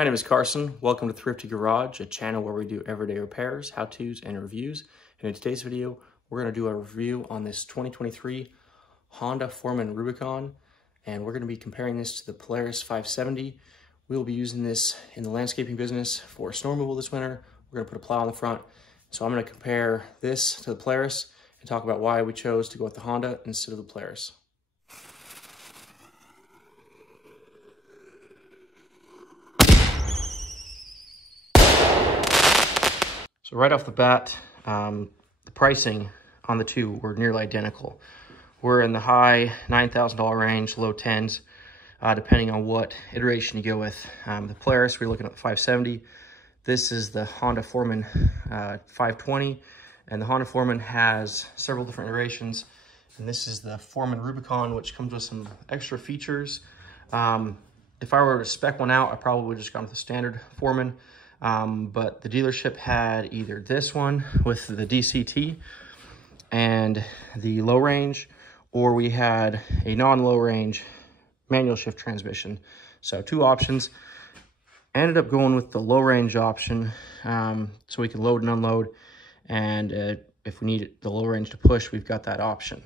My name is Carson. Welcome to Thrifty Garage, a channel where we do everyday repairs, how-tos, and reviews. And in today's video, we're going to do a review on this 2023 Honda Foreman Rubicon, and we're going to be comparing this to the Polaris 570. We will be using this in the landscaping business for snow removal this winter. We're going to put a plow on the front. So I'm going to compare this to the Polaris and talk about why we chose to go with the Honda instead of the Polaris. So right off the bat, the pricing on the two were nearly identical. We're in the high $9,000 range, low 10s, depending on what iteration you go with. The Polaris, we're looking at the 570. This is the Honda Foreman 520, and the Honda Foreman has several different iterations. And this is the Foreman Rubicon, which comes with some extra features. If I were to spec one out, I probably would have just gone with the standard Foreman. But the dealership had either this one with the DCT and the low range, or we had a non-low range manual shift transmission. So two options. Ended up going with the low range option, so we can load and unload. And if we need the low range to push, we've got that option.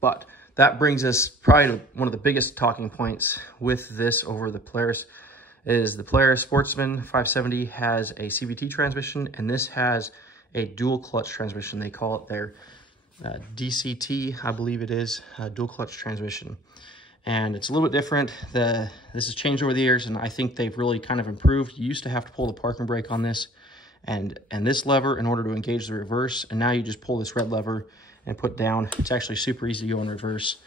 But that brings us probably to one of the biggest talking points with this over the Polaris. Is the Polaris Sportsman 570 has a CVT transmission, and this has a dual clutch transmission. They call it their DCT, I believe it is, dual clutch transmission. And it's a little bit different. This has changed over the years, and I think they've really kind of improved. You used to have to pull the parking brake on this and this lever in order to engage the reverse, and now you just pull this red lever and put down. It's actually super easy to go in reverse.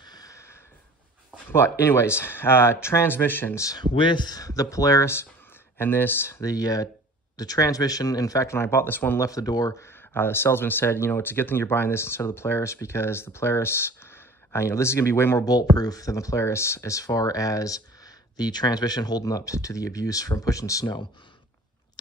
But anyways, transmissions with the Polaris and this, the transmission, in fact, when I bought this one, left the door, the salesman said, you know, it's a good thing you're buying this instead of the Polaris, because the Polaris, you know, this is going to be way more bulletproof than the Polaris as far as the transmission holding up to the abuse from pushing snow.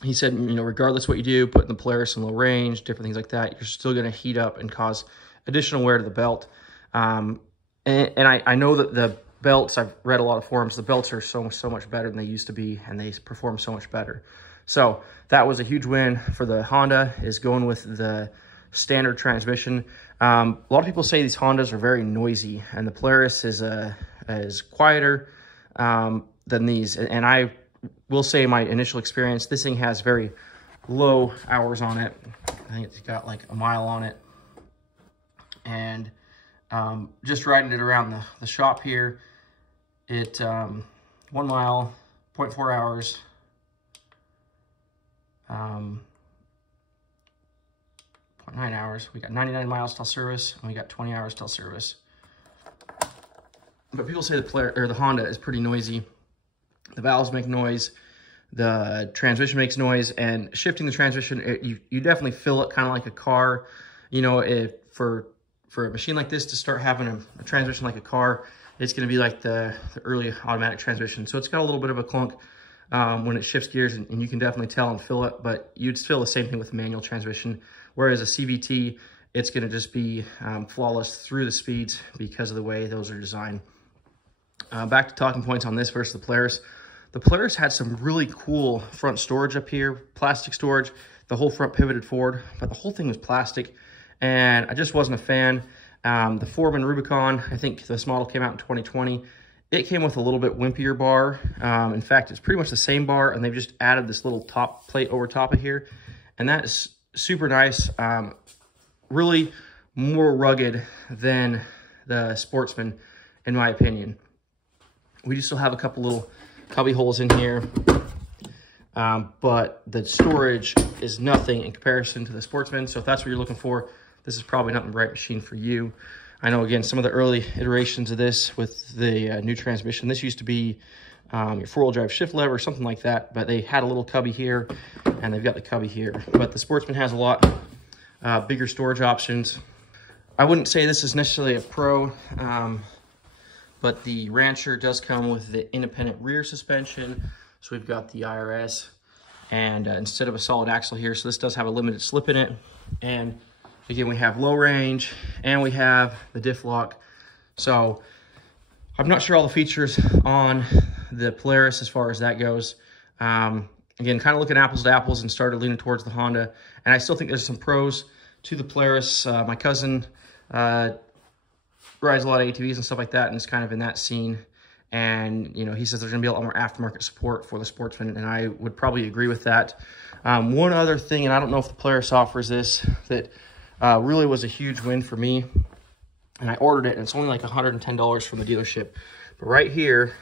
He said, you know, regardless what you do, putting the Polaris in low range, different things like that, you're still going to heat up and cause additional wear to the belt. And I know that the belts, I've read a lot of forums, the belts are so much better than they used to be, and they perform so much better. So that was a huge win for the Honda, is going with the standard transmission. A lot of people say these Hondas are very noisy, and the Polaris is quieter than these. And I will say my initial experience, this thing has very low hours on it. I think it's got like a mile on it. And just riding it around the shop here, it 1 mile, 0.4 hours. 0.9 hours. We got 99 miles till service, and we got 20 hours till service. But people say the Honda is pretty noisy. The valves make noise, the transmission makes noise, and shifting the transmission, you definitely feel it kind of like a car. You know, for a machine like this to start having a transmission like a car, it's going to be like the early automatic transmission. So it's got a little bit of a clunk when it shifts gears, and you can definitely tell and feel it, but you'd feel the same thing with manual transmission. Whereas a CVT, it's going to just be flawless through the speeds because of the way those are designed. Back to talking points on this versus the Polaris. The Polaris had some really cool front storage up here, plastic storage. The whole front pivoted forward, but the whole thing was plastic, and I just wasn't a fan. The Foreman Rubicon, I think this model came out in 2020. It came with a little bit wimpier bar. In fact, it's pretty much the same bar, and they've just added this little top plate over top of here, and that is super nice. Really more rugged than the Sportsman, in my opinion. We do still have a couple little cubby holes in here, but the storage is nothing in comparison to the Sportsman. So if that's what you're looking for, this is probably not the right machine for you. I know, again, some of the early iterations of this with the new transmission, this used to be your four-wheel drive shift lever or something like that, but they had a little cubby here, and they've got the cubby here. But the Sportsman has a lot bigger storage options. I wouldn't say this is necessarily a pro, but the Rancher does come with the independent rear suspension. So we've got the IRS, and instead of a solid axle here, so this does have a limited slip in it. And again, we have low range, and we have the diff lock. So I'm not sure all the features on the Polaris as far as that goes. Again, kind of looking apples to apples and started leaning towards the Honda. And I still think there's some pros to the Polaris. My cousin rides a lot of ATVs and stuff like that, and is kind of in that scene. And, you know, he says there's going to be a lot more aftermarket support for the Sportsman, and I would probably agree with that. One other thing, and I don't know if the Polaris offers this, that really was a huge win for me, and I ordered it, and it's only like $110 from the dealership. But right here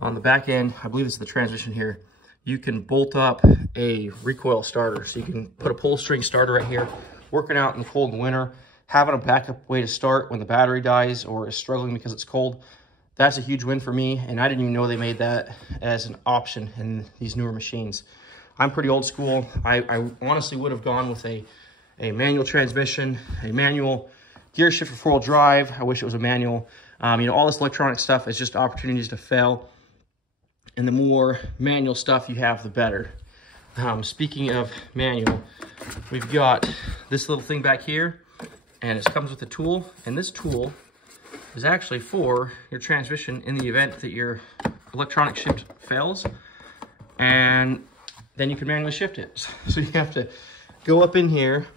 on the back end, I believe it's the transmission here, you can bolt up a recoil starter. So you can put a pull string starter right here, working out in the cold and winter, having a backup way to start when the battery dies or is struggling because it's cold. That's a huge win for me, and I didn't even know they made that as an option in these newer machines. I'm pretty old school. I honestly would have gone with a manual transmission, a manual gear shift for four-wheel drive. I wish it was a manual. You know, all this electronic stuff is just opportunities to fail. And the more manual stuff you have, the better. Speaking of manual, we've got this little thing back here, and it comes with a tool. And this tool is actually for your transmission in the event that your electronic shift fails. And then you can manually shift it. So you have to go up in here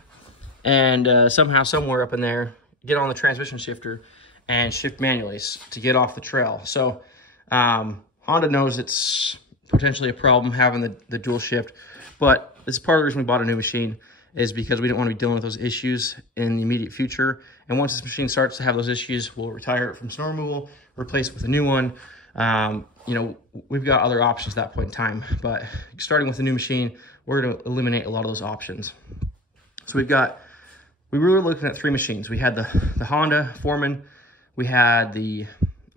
and somehow, somewhere up in there, get on the transmission shifter and shift manually to get off the trail. So Honda knows it's potentially a problem having the dual shift, but this is part of the reason we bought a new machine, is because we don't want to be dealing with those issues in the immediate future. And once this machine starts to have those issues, we'll retire it from snow removal, replace it with a new one. You know, we've got other options at that point in time, but starting with a new machine, we're going to eliminate a lot of those options. So we were looking at three machines. We had the Honda Foreman, we had the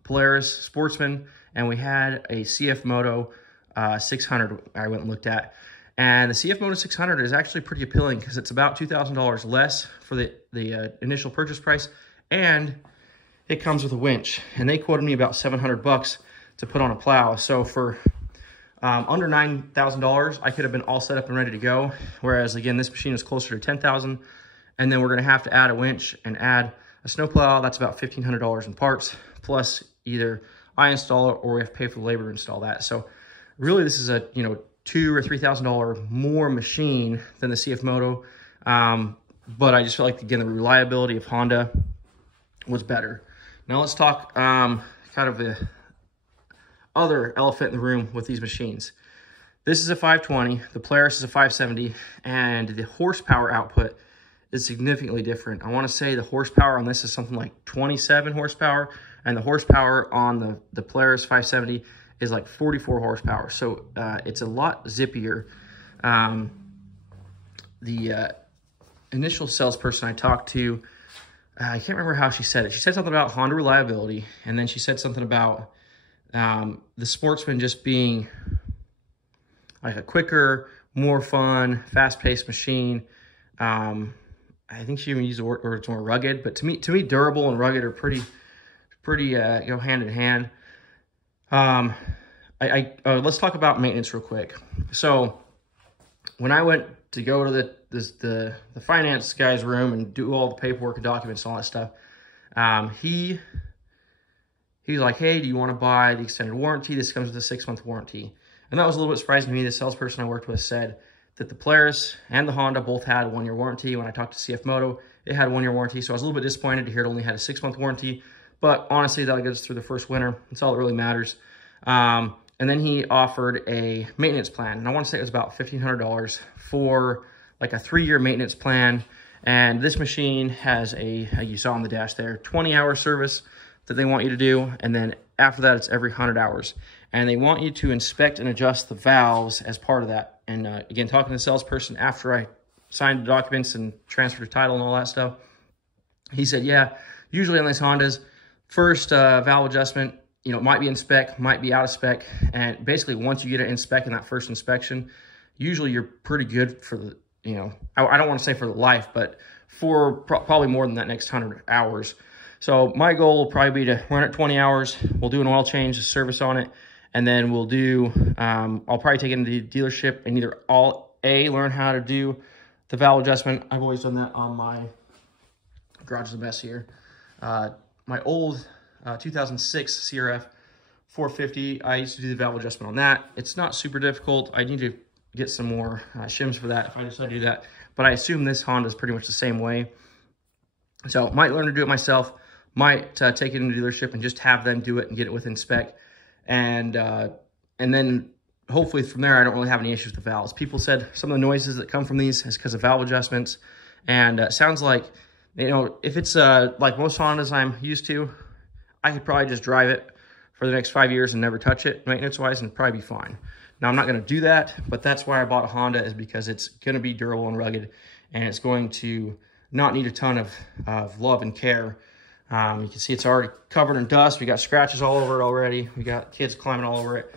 Polaris Sportsman, and we had a CF Moto 600 I went and looked at. And the CF Moto 600 is actually pretty appealing because it's about $2,000 less for the initial purchase price, and it comes with a winch. And they quoted me about $700 to put on a plow. So for under $9,000, I could have been all set up and ready to go. Whereas again, this machine is closer to $10,000. And then we're gonna have to add a winch and add a snowplow. That's about $1,500 in parts, plus either I install it or we have to pay for the labor to install that. So really this is a, you know, $2,000 or $3,000 more machine than the CF Moto. But I just feel like, again, the reliability of Honda was better. Now let's talk kind of the other elephant in the room with these machines. This is a 520, the Polaris is a 570, and the horsepower output is significantly different. I want to say the horsepower on this is something like 27 horsepower, and the horsepower on the Polaris 570 is like 44 horsepower. So it's a lot zippier. The initial salesperson I talked to, I can't remember how she said it. She said something about Honda reliability, and then she said something about the Sportsman just being like a quicker, more fun, fast-paced machine. I think she even used the word it's more rugged, but to me, durable and rugged are pretty go hand in hand. Let's talk about maintenance real quick. So when I went to go to the finance guy's room and do all the paperwork and documents and all that stuff, he's like, hey, do you want to buy the extended warranty? This comes with a 6-month warranty. And that was a little bit surprising to me. The salesperson I worked with said that the Polaris and the Honda both had a 1-year warranty. When I talked to CF Moto, it had a 1-year warranty. So I was a little bit disappointed to hear it only had a 6-month warranty. But honestly, that'll get us through the first winter. That's all that really matters. And then he offered a maintenance plan. And I want to say it was about $1,500 for like a 3-year maintenance plan. And this machine has you saw on the dash there, 20-hour service that they want you to do. And then after that, it's every 100 hours. And they want you to inspect and adjust the valves as part of that. And again, talking to the salesperson after I signed the documents and transferred the title and all that stuff, he said, yeah, usually on these Hondas, first valve adjustment, you know, it might be in spec, might be out of spec. And basically once you get it in spec in that first inspection, usually you're pretty good for the, you know, I don't want to say for the life, but for probably more than that next 100 hours. So my goal will probably be to run it 20 hours. We'll do an oil change, a service on it. And then we'll do, I'll probably take it into the dealership and either learn how to do the valve adjustment. I've always done that on my garage is a mess here. My old 2006 CRF 450, I used to do the valve adjustment on that. It's not super difficult. I need to get some more shims for that if I decide to do that. But I assume this Honda is pretty much the same way. So might learn to do it myself. Might take it into the dealership and just have them do it and get it within spec. And then hopefully from there, I don't really have any issues with the valves. People said some of the noises that come from these is because of valve adjustments. And it sounds like, you know, if it's like most Hondas I'm used to, I could probably just drive it for the next 5 years and never touch it maintenance-wise and it'd probably be fine. Now, I'm not going to do that, but that's why I bought a Honda, is because it's going to be durable and rugged, and it's going to not need a ton of love and care. You can see it's already covered in dust. We got scratches all over it already. We got kids climbing all over it.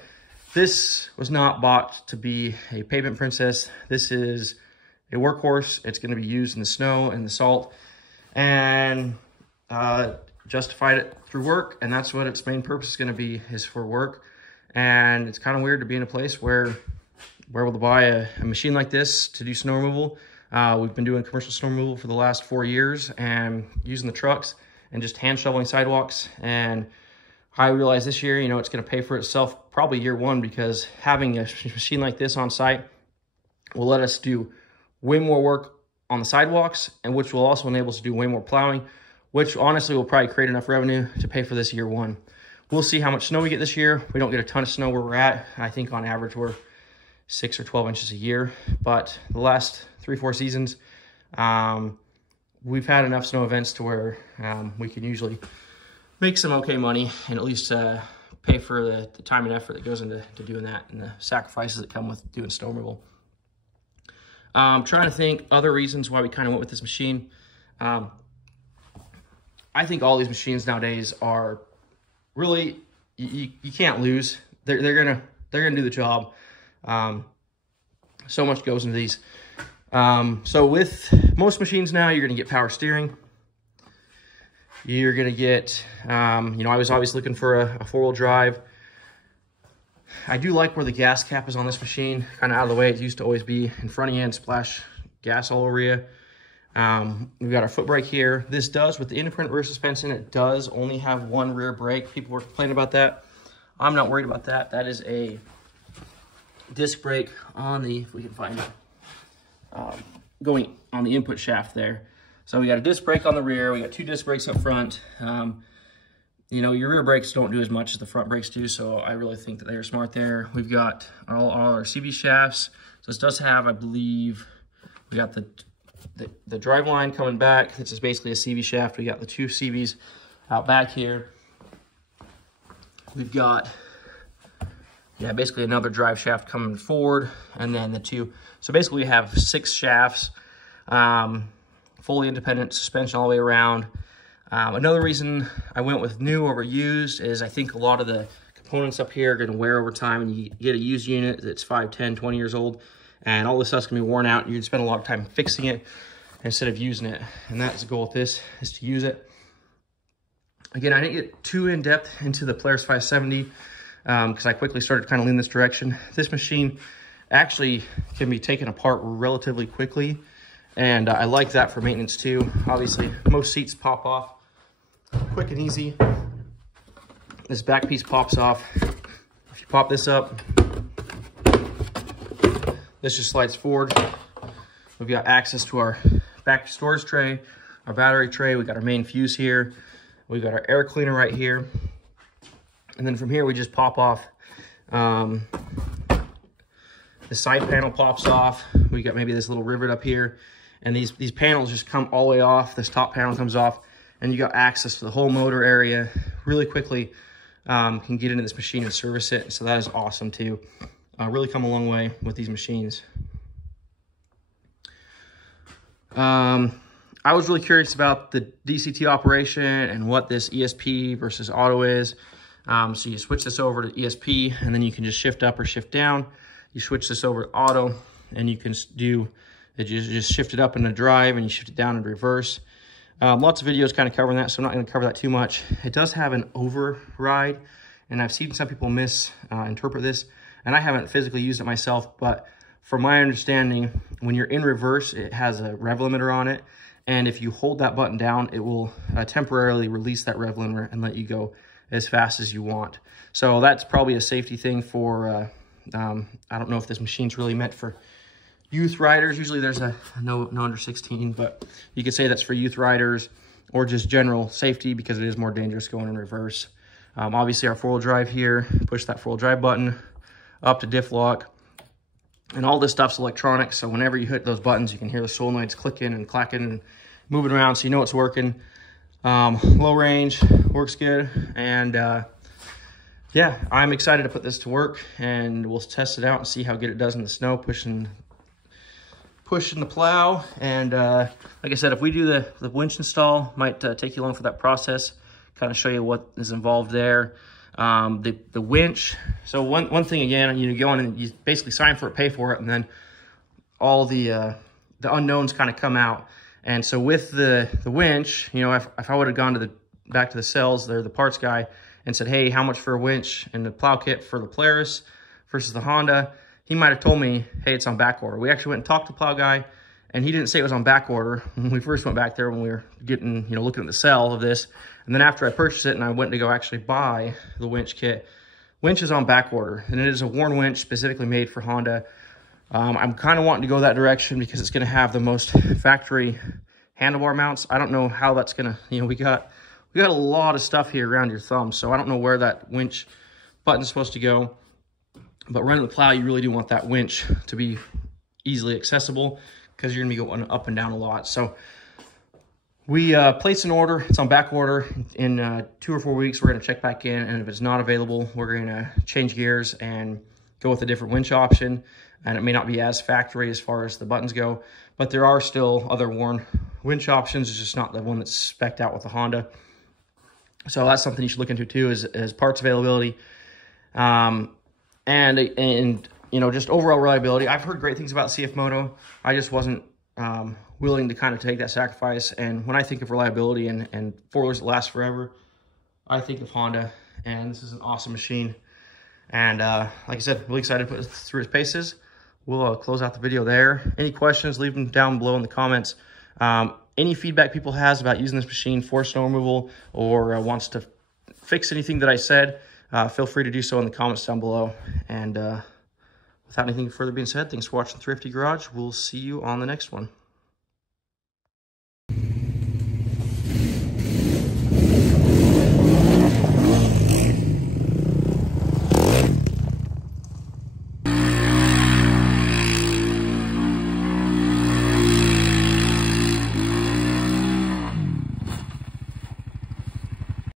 This was not bought to be a pavement princess. This is a workhorse. It's going to be used in the snow and the salt, and justified it through work, and that's what its main purpose is going to be, is for work. And it's kind of weird to be in a place where we're able to buy a machine like this to do snow removal. We've been doing commercial snow removal for the last 4 years and using the trucks and just hand shoveling sidewalks. And I realized this year, you know, it's going to pay for itself probably year one, because having a machine like this on site will let us do way more work on the sidewalks, and which will also enable us to do way more plowing, which honestly will probably create enough revenue to pay for this year one. We'll see how much snow we get this year. We don't get a ton of snow where we're at. I think on average we're 6 or 12 inches a year, but the last 3-4 seasons, we've had enough snow events to where we can usually make some okay money and at least pay for the time and effort that goes into doing that and the sacrifices that come with doing snow removal. I'm trying to think other reasons why we kind of went with this machine. I think all these machines nowadays are really, you can't lose. They're gonna do the job. So much goes into these. So with most machines now, you're gonna get power steering. You're gonna get, you know, I was always looking for a 4-wheel drive. I do like where the gas cap is on this machine, kind of out of the way. It used to always be in front of you and splash gas all over you. We've got our foot brake here. This does, with the independent rear suspension, it does only have one rear brake. People were complaining about that. I'm not worried about that. That is a disc brake on the, if we can find it, going on the input shaft there. So we got a disc brake on the rear. We got 2 disc brakes up front. You know, your rear brakes don't do as much as the front brakes do, so I really think that they are smart there. We've got all our CV shafts. So this does have, I believe, we got the drive line coming back. This is basically a CV shaft. We got the 2 CVs out back here. We've got, yeah, basically another drive shaft coming forward, and then the 2. So basically we have 6 shafts, fully independent suspension all the way around. Another reason I went with new over used is I think a lot of the components up here are going to wear over time, and you get a used unit that's 5, 10, 20 years old, and all this stuff's going to be worn out, and you're going to spend a lot of time fixing it instead of using it. And that's the goal with this, is to use it. Again, I didn't get too in-depth into the Polaris 570 because I quickly started to kind of lean this direction. This machine actually can be taken apart relatively quickly, and I like that for maintenance too. Obviously, most seats pop off quick and easy. This back piece pops off. If you pop this up, this just slides forward. We've got access to our back storage tray, our battery tray. We got our main fuse here. We've got our air cleaner right here. And then from here, we just pop off. The side panel pops off. We got maybe this little rivet up here. And these panels just come all the way off. This top panel comes off, and you got access to the whole motor area really quickly. Can get into this machine and service it. So that is awesome too. Really come a long way with these machines. I was really curious about the Dct Operation and what this ESP versus auto is. So you switch this over to ESP, and then you can just shift up or shift down. You switch this over to auto, and you can do it. You just shift it up in the drive, and you shift it down in reverse. Lots of videos kind of covering that, so I'm not going to cover that too much. It does have an override, and I've seen some people misinterpret this, and I haven't physically used it myself, but from my understanding, when you're in reverse, it has a rev limiter on it, and if you hold that button down, it will temporarily release that rev limiter and let you go as fast as you want. So that's probably a safety thing for, I don't know if this machine's really meant for youth riders. Usually there's a no under 16, but you could say that's for youth riders or just general safety because it is more dangerous going in reverse. Obviously our 4-wheel drive here, push that 4-wheel drive button up to diff lock. And all this stuff's electronic, so whenever you hit those buttons, you can hear the solenoids clicking and clacking and moving around, so you know it's working. Low range, works good, and yeah, I'm excited to put this to work, and we'll test it out and see how good it does in the snow, pushing the plow. And like I said, if we do the winch install, might take you along for that process, kind of show you what is involved there. The winch, so one thing again, you go in and you basically sign for it, pay for it, and then all the unknowns kind of come out. And so with the winch, you know, if I would have gone back to the sales, the parts guy, and said, hey, how much for a winch and the plow kit for the Polaris versus the Honda, he might have told me, hey, it's on back order. We actually went and talked to the plow guy, and he didn't say it was on back order when we first went back there, when we were getting, you know, looking at the sale of this. And then after I purchased it and I went to go actually buy the winch kit, winch is on back order, and it is a Warn winch specifically made for Honda. I'm kind of wanting to go that direction because it's going to have the most factory handlebar mounts. I don't know how that's going to, you know, we got a lot of stuff here around your thumb, so I don't know where that winch button is supposed to go. But running the plow, you really do want that winch to be easily accessible because you're going to be going up and down a lot. So we placed an order. It's on back order. In 2 or 4 weeks, we're going to check back in, and if it's not available, we're going to change gears and go with a different winch option. And it may not be as factory as far as the buttons go, but there are still other Warn winch options. It's just not the one that's spec'd out with the Honda. So that's something you should look into too, is parts availability. And you know, just overall reliability. I've heard great things about CF Moto. I just wasn't willing to kind of take that sacrifice. And when I think of reliability and 4-wheelers that last forever, I think of Honda, and this is an awesome machine. And like I said, really excited to put it through its paces. We'll close out the video there. Any questions, leave them down below in the comments. Any feedback people has about using this machine for snow removal, or wants to fix anything that I said, feel free to do so in the comments down below. And without anything further being said, thanks for watching Thrifty Garage. We'll see you on the next one.